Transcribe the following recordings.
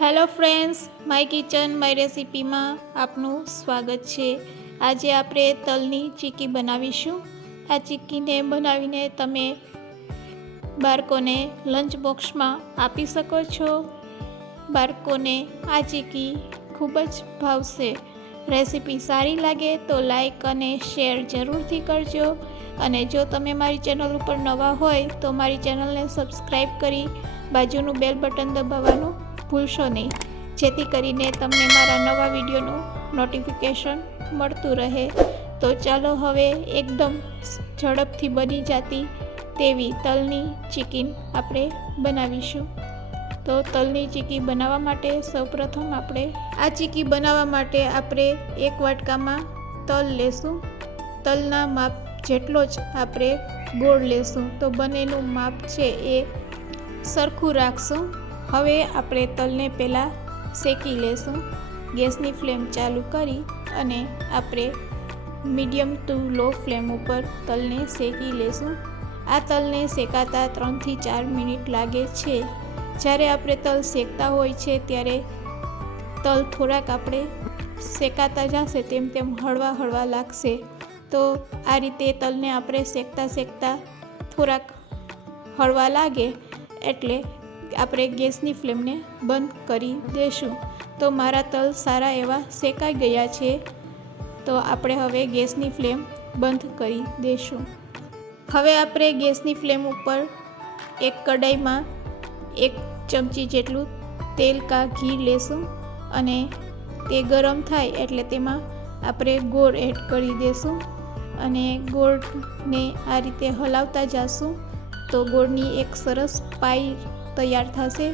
Hello friends, my kitchen, my રેસીપીમાં આપનું સ્વાગત છે. આજે આપણે તલની ચીકી બનાવીશું. આ ચીકીને બનાવીને તમે બાળકોને લંચ બોક્સમાં આપી શકો છો. બાળકોને આ ચીકી ખૂબ જ ભાવશે. રેસીપી સારી લાગે તો લાઈક અને શેર જરૂરથી કરજો. અને જો તમે મારી ચેનલ ઉપર નવા હોય તો મારી ચેનલને સબસ્ક્રાઈબ કરી બાજુનું બેલ બટન દબાવવાનું ભૂલશો નહીં જેથી કરીને તમને મારા નવા વિડીયોનું નોટિફિકેશન મળતું રહે. તો ચાલો હવે એકદમ ઝડપથી બની જતી તેવી તલની ચિકન આપણે બનાવીશું. તો તલની ચીકી બનાવવા માટે સૌપ્રથમ આપણે આ ચીકી બનાવવા માટે આપણે એક વાટકામાં તલ લેશું. તલના માપ જેટલો જ આપણે ગોળ લેશું. તો બંનેનું માપ છે એ સરખું રાખશું. હવે આપણે તલને પહેલાં શેકી લેશું. ગેસની ફ્લેમ ચાલુ કરી અને આપણે મીડિયમ ટુ લો ફ્લેમ ઉપર તલને શેકી લેશું. આ તલને શેકાતા ત્રણથી ચાર મિનિટ લાગે છે. જ્યારે આપણે તલ શેકતા હોય છે ત્યારે તલ થોડાક આપણે શેકાતા જશે તેમ તેમ હળવા હળવા લાગશે. તો આ રીતે તલને આપણે શેકતા શેકતા થોડાક હળવા લાગે એટલે આપણે ગેસની ફ્લેમને બંધ કરી દઈશું તો મારા તલ સારા એવા શેકાઈ ગયા છે. તો આપણે હવે ગેસની ફ્લેમ બંધ કરી દઈશું હવે આપણે ગેસની ફ્લેમ ઉપર એક કડાઈમાં એક ચમચી જેટલું તેલ કા ઘી લેશું અને તે ગરમ થાય એટલે તેમાં આપણે ગોળ એડ કરી દઈશું અને ગોળને આ રીતે હલાવતા જઈશું તો ગોળની એક સરસ પાઈ તૈયાર થશે.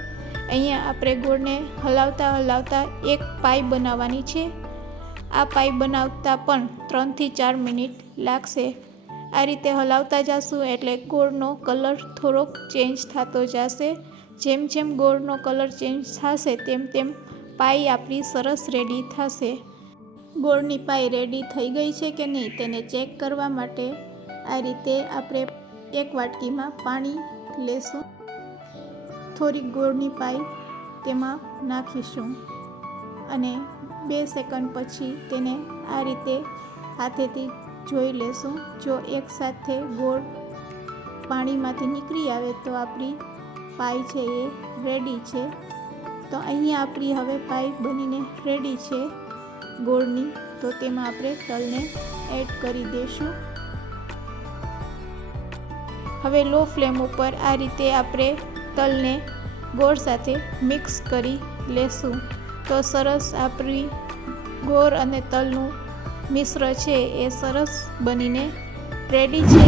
અહીંયા આપણે ગોળને હલાવતા હલાવતા એક પાઈ બનાવવાની છે. આ પાઈ બનાવતા પણ ત્રણથી ચાર મિનિટ લાગશે. આ રીતે હલાવતા જશું એટલે ગોળનો કલર થોડોક ચેન્જ થતો જશે. જેમ જેમ ગોળનો કલર ચેન્જ થશે તેમ તેમ પાઈ આપણી સરસ રેડી થશે. ગોળની પાઈ રેડી થઈ ગઈ છે કે નહીં તેને ચેક કરવા માટે આ રીતે આપણે એક વાટકીમાં પાણી લેશું. થોડી ગોળની પાઈ તેમાં નાખીશું અને બે સેકન્ડ પછી તેને આ રીતે હાથેથી જોઈ લેશું. જો એકસાથે ગોળ પાણીમાંથી નીકળી આવે તો આપણી પાઈ છે એ રેડી છે. તો અહીંયા આપણી હવે પાઈ બનીને રેડી છે ગોળની. તો તેમાં આપણે તલને એડ કરી દઈશું હવે લો ફ્લેમ ઉપર આ રીતે આપણે તલને ગોળ સાથે મિક્સ કરી લેશું. તો સરસ આપણી ગોળ અને તલનું મિશ્ર છે એ સરસ બનીને રેડી છે.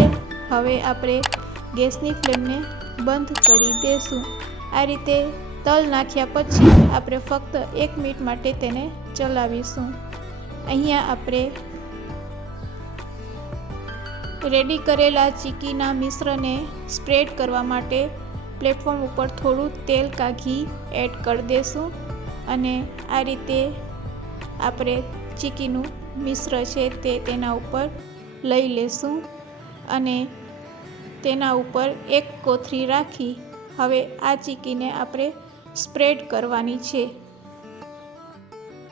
હવે આપણે ગેસની ફ્લેમને બંધ કરી દેશું. આ રીતે તલ નાખ્યા પછી આપણે ફક્ત એક મિનિટ માટે તેને ચલાવીશું. અહીંયા આપણે રેડી કરેલા ચીકીના મિશ્રને સ્પ્રેડ કરવા માટે પ્લેટફોર્મ ઉપર થોડું તેલ કા ઘી એડ કરી દઈશું અને આ રીતે આપણે ચીકીનું મિશ્ર છે તે તેના ઉપર લઈ લેશું અને તેના ઉપર એક કોથળી રાખી હવે આ ચીકીને આપણે સ્પ્રેડ કરવાની છે.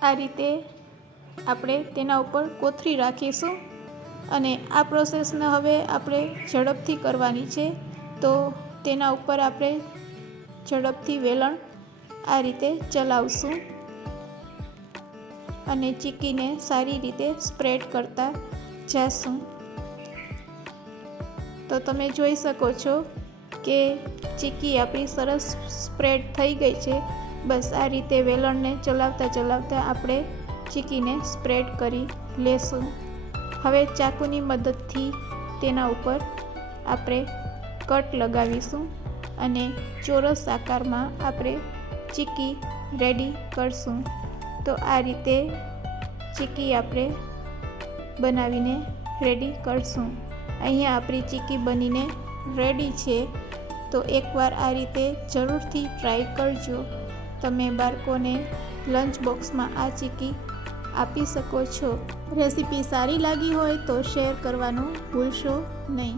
આ રીતે આપણે તેના ઉપર કોથરી રાખીશું અને આ પ્રોસેસને હવે આપણે ઝડપથી કરવાની છે. તો તેના ઉપર આપણે ઝડપથી વેલણ આ રીતે ચલાવશું અને ચીકીને સારી રીતે સ્પ્રેડ કરતા જશું. તો તમે જોઈ શકો છો કે ચીકી આપણી સરસ સ્પ્રેડ થઈ ગઈ છે. બસ આ રીતે વેલણને ચલાવતા ચલાવતા આપણે ચીકીને સ્પ્રેડ કરી લેશું. હવે ચાકુની મદદથી તેના ઉપર આપણે કટ લગાવીશું અને ચોરસ આકારમાં આપણે ચીકી રેડી કરશું. તો આ રીતે ચીકી આપણે બનાવીને રેડી કરશું. અહીંયા આપણી ચીકી બનીને રેડી છે. તો એકવાર આ રીતે જરૂરથી ટ્રાય કરજો. તમે બાળકોને લંચ બોક્સમાં આ ચીકી આપી શકો છો. રેસીપી સારી લાગી હોય તો શેર કરવાનું ભૂલશો નહીં.